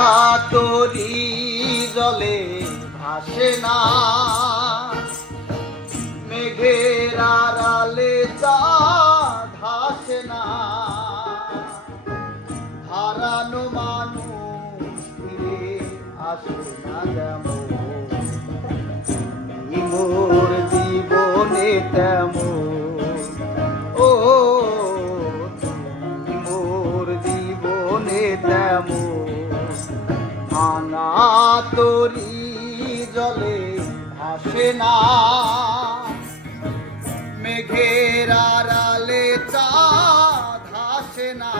ভাঙা তরি জলে ভাসে না। মেঘের আড়ালে চা ধাসে না। হারানো মানুষ ফিরে আসে না যেমন তরি জলে ভাসে না। মেঘের আড়ালে চাঁদ হাসে না।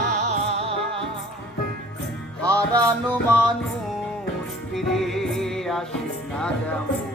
হারানো মানুষ ফিরে আসে না যেমন।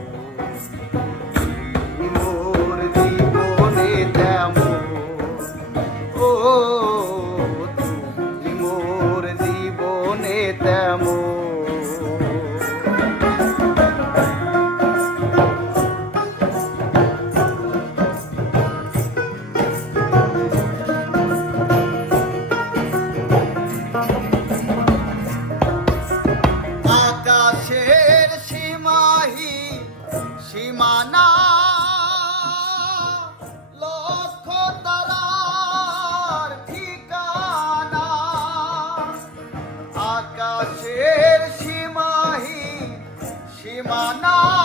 আকাশের সীমাহি সীমানা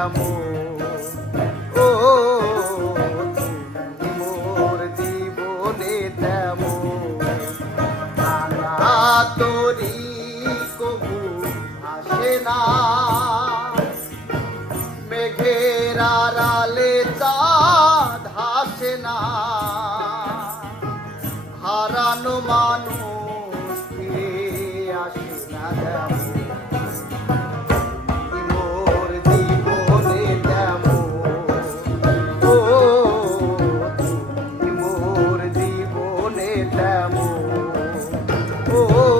জীবনে ও, মোর জীবনে তেমন ভাঙা তরি কবু আসে না। মেঘের আড়ালে চাঁদ হাসে না। হারানো মানুষ ও